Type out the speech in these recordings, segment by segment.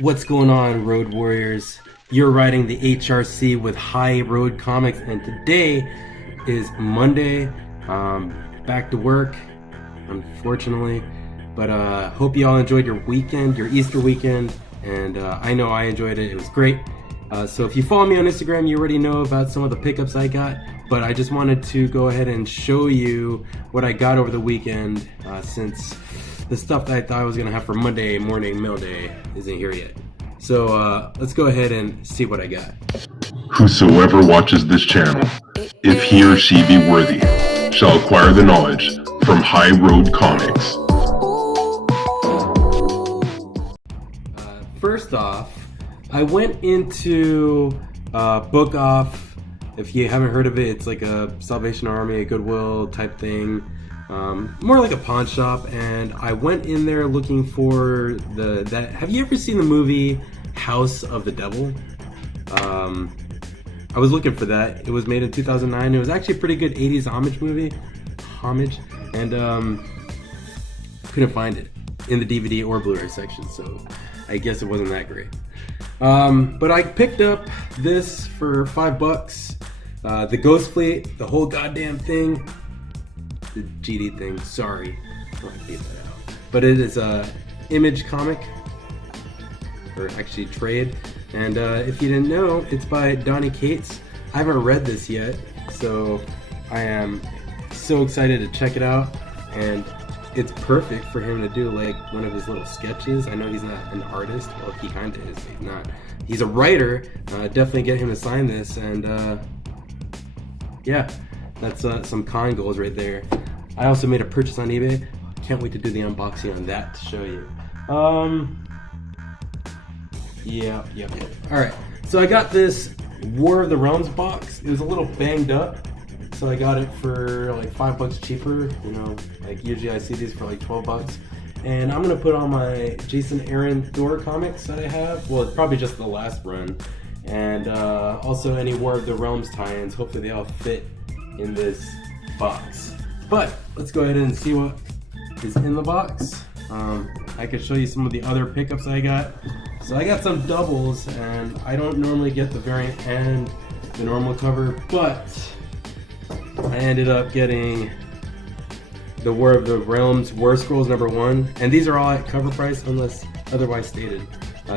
What's going on, Road Warriors? You're riding the HRC with High Road Comics, and today is Monday. Back to work, unfortunately, but hope you all enjoyed your weekend, your Easter weekend, and I know I enjoyed it. It was great. So if you follow me on Instagram, you already know about some of the pickups I got, but I just wanted to go ahead and show you what I got over the weekend, since the stuff that I thought I was going to have for Monday morning mail day isn't here yet. So let's go ahead and see what I got. Whosoever watches this channel, if he or she be worthy, shall acquire the knowledge from High Road Comics. First off, I went into Book Off. If you haven't heard of it, it's like a Salvation Army, a Goodwill type thing. More like a pawn shop, and I went in there looking for that. Have you ever seen the movie House of the Devil? I was looking for that. It was made in 2009. It was actually a pretty good 80s homage movie. And couldn't find it in the DVD or Blu-ray section, so I guess it wasn't that great. But I picked up this for $5. The Ghost Fleet, the whole goddamn thing. The GD thing, sorry. I'll leave that out. But it is a Image comic, or actually trade. And if you didn't know, it's by Donny Cates. I haven't read this yet, so I am so excited to check it out. And it's perfect for him to do like one of his little sketches. I know he's not an artist. Well, he kind of is. He's not. He's a writer. Definitely get him to sign this. And yeah, that's some con goals right there. I also made a purchase on eBay. Can't wait to do the unboxing on that to show you. Yeah. Alright, so I got this War of the Realms box. It was a little banged up, so I got it for like $5 cheaper. You know, like usually I see these for like $12. And I'm gonna put on my Jason Aaron Thor comics that I have. Well, it's probably just the last run. And also any War of the Realms tie-ins. Hopefully they all fit in this box. But let's go ahead and see what is in the box. I could show you some of the other pickups I got. So I got some doubles, and I don't normally get the variant and the normal cover, but I ended up getting the War of the Realms War Scrolls #1, and these are all at cover price unless otherwise stated.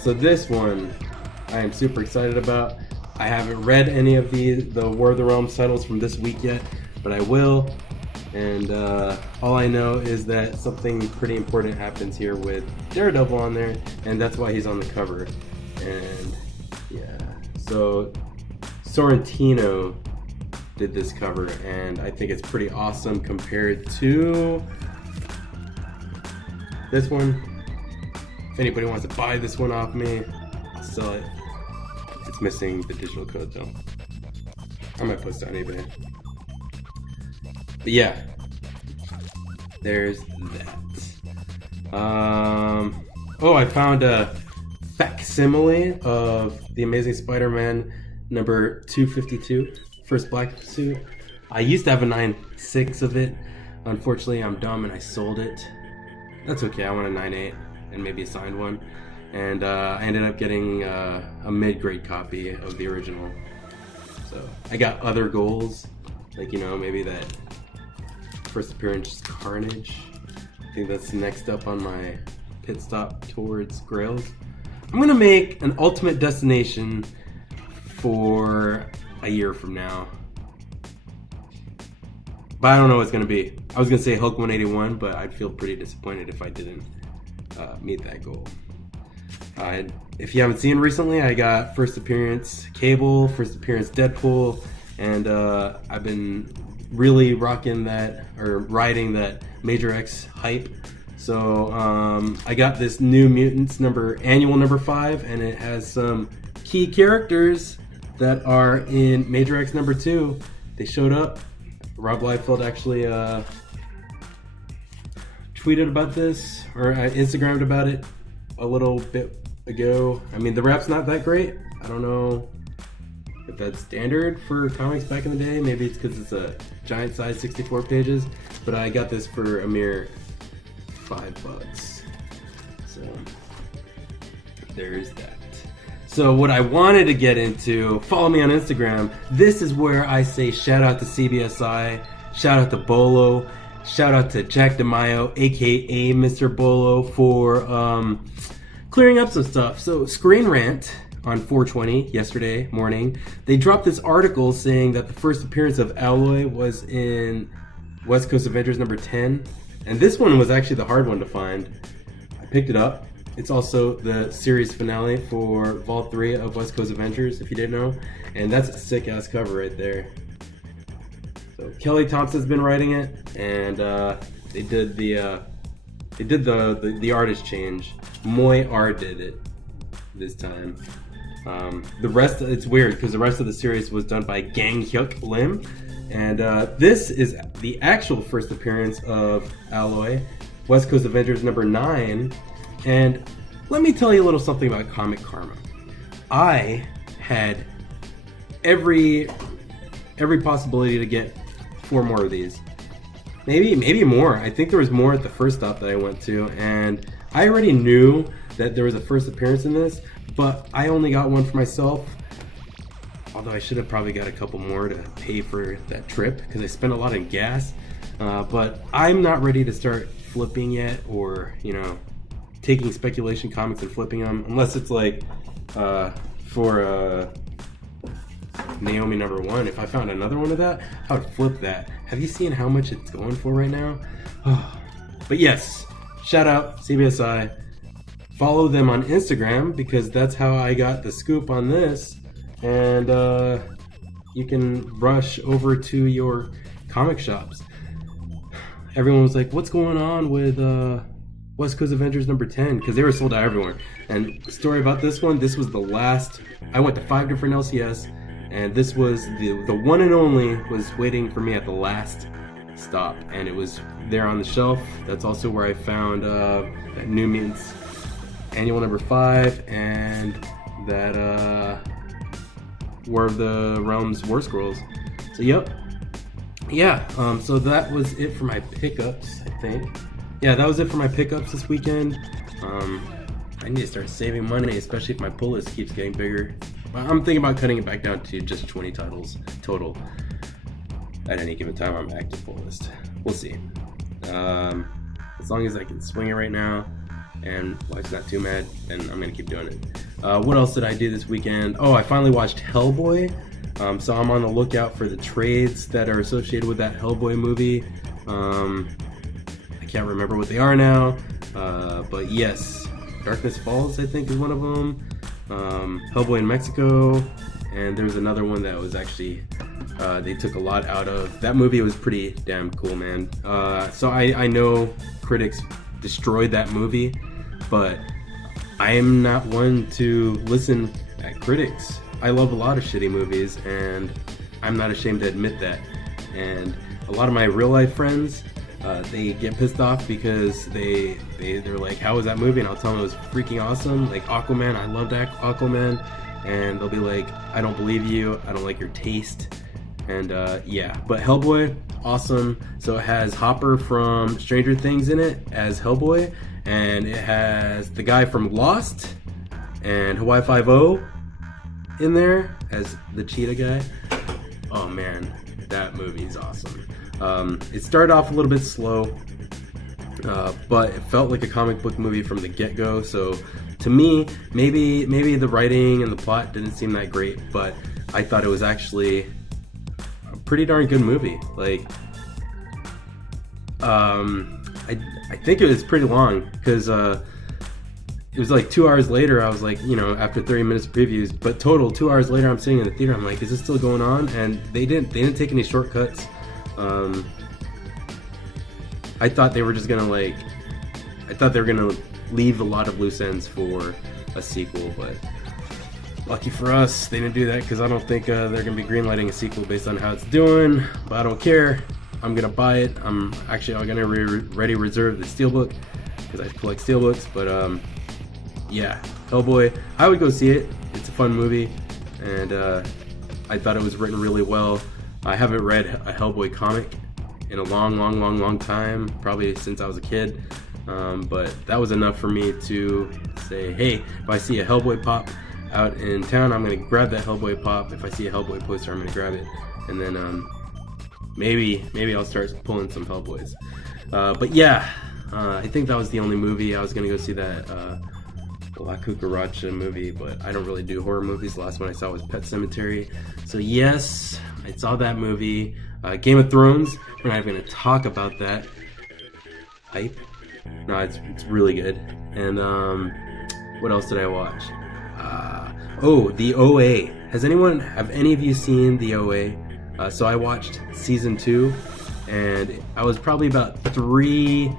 So this one I am super excited about. I haven't read any of the War of the Realms titles from this week yet, but I will. And all I know is that something pretty important happens here with Daredevil on there, and that's why he's on the cover. And yeah, so Sorrentino did this cover, and I think it's pretty awesome compared to this one. If anybody wants to buy this one off me, I'll sell it. It's missing the digital code though. I might post it on eBay. But yeah, there's that. Oh, I found a facsimile of the Amazing Spider-Man number 252, first black suit. I used to have a 9.6 of it. Unfortunately, I'm dumb and I sold it. That's okay, I want a 9.8 and maybe a signed one. And I ended up getting a mid-grade copy of the original. So I got other goals, like, you know, maybe that first appearance Carnage. I think that's next up on my pit stop towards Grails. I'm gonna make an ultimate destination for a year from now, but I don't know what it's gonna be. I was gonna say Hulk 181, but I'd feel pretty disappointed if I didn't meet that goal. If you haven't seen recently, I got first appearance Cable, first appearance Deadpool, and I've been really rocking that, or riding that Major X hype. So I got this New Mutants annual number 5, and it has some key characters that are in Major X number 2. They showed up. Rob Liefeld actually tweeted about this, or I Instagrammed about it a little bit ago. I mean, the rap's not that great. I don't know if that's standard for comics back in the day. Maybe it's because it's a giant size, 64 pages, but I got this for a mere $5. So there's that. So what I wanted to get into, follow me on Instagram. This is where I say shout out to CBSI, shout out to Bolo, shout out to Jack DeMaio, aka Mr. Bolo, for clearing up some stuff. So Screen Rant on 420 yesterday morning, they dropped this article saying that the first appearance of Alloy was in West Coast Avengers number 10. And this one was actually the hard one to find. I picked it up. It's also the series finale for Vault 3 of West Coast Avengers, if you didn't know. And that's a sick-ass cover right there. So Kelly Thompson's been writing it, and they did the artist change. Moy R did it this time. The rest, it's weird because the rest of the series was done by Gang Hyuk Lim. And this is the actual first appearance of Alloy, West Coast Avengers number 9. And let me tell you a little something about Comic Karma. I had every possibility to get 4 more of these. Maybe more. I think there was more at the first stop that I went to, and I already knew that there was a first appearance in this, but I only got one for myself. Although I should have probably got a couple more to pay for that trip because I spent a lot on gas. But I'm not ready to start flipping yet, or taking speculation comics and flipping them, unless it's like for Naomi number 1. If I found another one of that, I would flip that. Have you seen how much it's going for right now? But yes, shout out CBSI. Follow them on Instagram because that's how I got the scoop on this. And you can rush over to your comic shops. Everyone was like, what's going on with West Coast Avengers number 10? Because they were sold out everywhere. And the story about this one, this was the last. I went to 5 different LCS, and this was the one and only was waiting for me at the last stop. And it was there on the shelf. That's also where I found that New Mutants Annual number 5 and that War of the Realms War Scrolls. So yep. Yeah, so that was it for my pickups, I think. Yeah, that was it for my pickups this weekend. I need to start saving money, especially if my pull list keeps getting bigger. But I'm thinking about cutting it back down to just 20 titles total at any given time on my active pull list. We'll see. As long as I can swing it right now and wife's not too mad, then I'm gonna keep doing it. What else did I do this weekend? Oh, I finally watched Hellboy. So I'm on the lookout for the trades that are associated with that Hellboy movie. I can't remember what they are now. But yes, Darkness Falls, I think, is one of them. Hellboy in Mexico. And there's another one that was actually, they took a lot out of. That movie was pretty damn cool, man. So I know critics destroyed that movie, but I am not one to listen at critics. I love a lot of shitty movies, and I'm not ashamed to admit that. And a lot of my real life friends, they get pissed off because they're like, how was that movie? And I'll tell them it was freaking awesome. Like Aquaman, I loved Aquaman. And they'll be like, I don't believe you, I don't like your taste. And yeah, but Hellboy, awesome. So it has Hopper from Stranger Things in it as Hellboy, and it has the guy from Lost and Hawaii Five-0 in there as the cheetah guy. Oh man, that movie's awesome. It started off a little bit slow, but it felt like a comic book movie from the get-go. So to me, maybe the writing and the plot didn't seem that great, but I thought it was actually a pretty darn good movie. Like, I think it was pretty long because it was like 2 hours later. I was like, after 30 minutes of previews, but total 2 hours later, I'm sitting in the theater. I'm like, is this still going on? And they didn't take any shortcuts. I thought they were just gonna leave a lot of loose ends for a sequel, but lucky for us, they didn't do that because I don't think they're gonna be greenlighting a sequel based on how it's doing. But I don't care. I'm gonna buy it. I'm gonna ready reserve the steelbook because I collect steelbooks. But yeah, Hellboy, I would go see it. It's a fun movie, and I thought it was written really well. I haven't read a Hellboy comic in a long time, probably since I was a kid. But that was enough for me to say, hey, if I see a Hellboy pop out in town, I'm going to grab that Hellboy pop. If I see a Hellboy poster, I'm going to grab it. And then maybe I'll start pulling some Hellboys. But yeah, I think that was the only movie. I was going to go see that La Cucaracha movie, but I don't really do horror movies. The last one I saw was Pet Sematary. So yes, I saw that movie. Game of Thrones, we're not even going to talk about that. Hype? No, it's really good. And what else did I watch? The OA. Have any of you seen the OA? So I watched season 2, and I was probably about three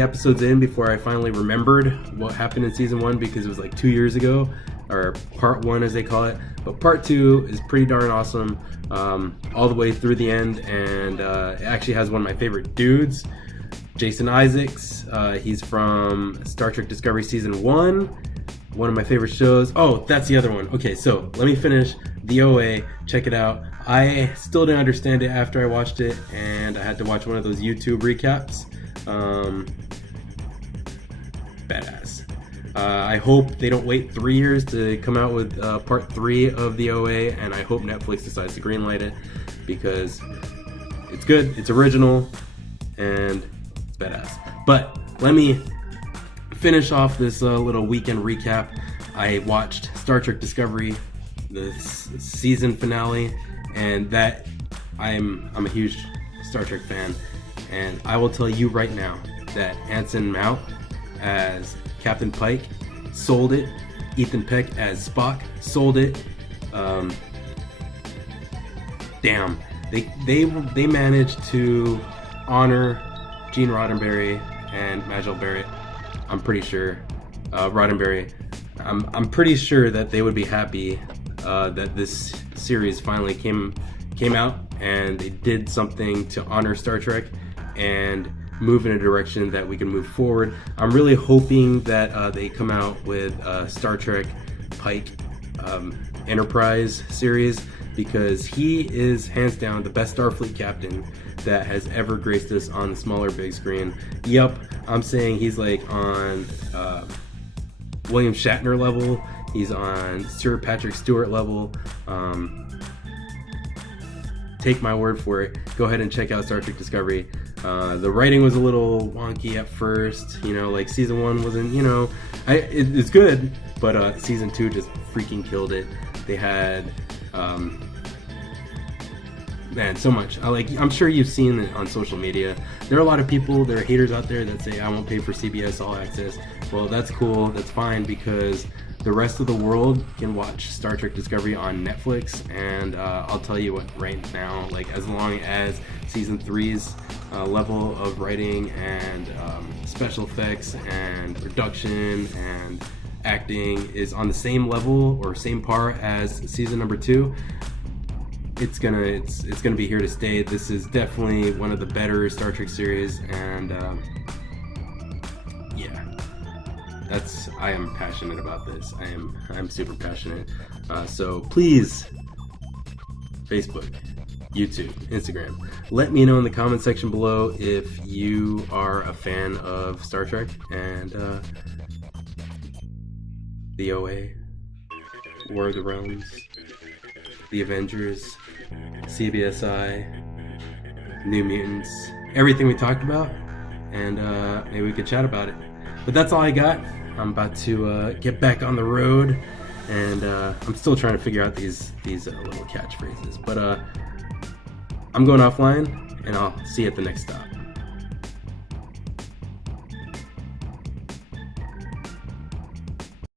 episodes in before I finally remembered what happened in season 1, because it was like 2 years ago, or part 1 as they call it. But part 2 is pretty darn awesome, all the way through the end, and it actually has one of my favorite dudes, Jason Isaacs. He's from Star Trek Discovery season 1, one of my favorite shows. Oh, that's the other one. Okay, so let me finish the OA. Check it out. I still didn't understand it after I watched it, and I had to watch one of those YouTube recaps. Badass. I hope they don't wait 3 years to come out with part 3 of the OA, and I hope Netflix decides to greenlight it, because it's good, it's original, and it's badass. But let me finish off this little weekend recap. I watched Star Trek Discovery, the season finale, and that I'm a huge Star Trek fan, and I will tell you right now that Anson Mount as Captain Pike sold it. Ethan Peck as Spock sold it. Damn, they managed to honor Gene Roddenberry and Majel Barrett. I'm pretty sure Roddenberry. I'm pretty sure that they would be happy that this series finally came out, and they did something to honor Star Trek and move in a direction that we can move forward. I'm really hoping that they come out with Star Trek Pike Enterprise series, because he is hands down the best Starfleet captain that has ever graced us on the smaller big screen. Yup, I'm saying he's like on William Shatner level. He's on Sir Patrick Stewart level. Take my word for it. Go ahead and check out Star Trek Discovery. The writing was a little wonky at first, like season 1 wasn't, it's good, but season 2 just freaking killed it. They had, so much. I'm sure you've seen it on social media. There are a lot of people, there are haters out there that say, I won't pay for CBS All Access. Well, that's cool, that's fine, because the rest of the world can watch Star Trek Discovery on Netflix, and I'll tell you what, right now, as long as season 3's level of writing and special effects and production and acting is on the same level or same par as season number 2, it's gonna be here to stay. This is definitely one of the better Star Trek series, and I am passionate about this. I'm super passionate. So please, Facebook, YouTube, Instagram, let me know in the comment section below if you are a fan of Star Trek and the OA, War of the Realms, the Avengers, CBSI, New Mutants, everything we talked about, and maybe we could chat about it. But that's all I got. I'm about to get back on the road, and I'm still trying to figure out these little catchphrases. But I'm going offline, and I'll see you at the next stop.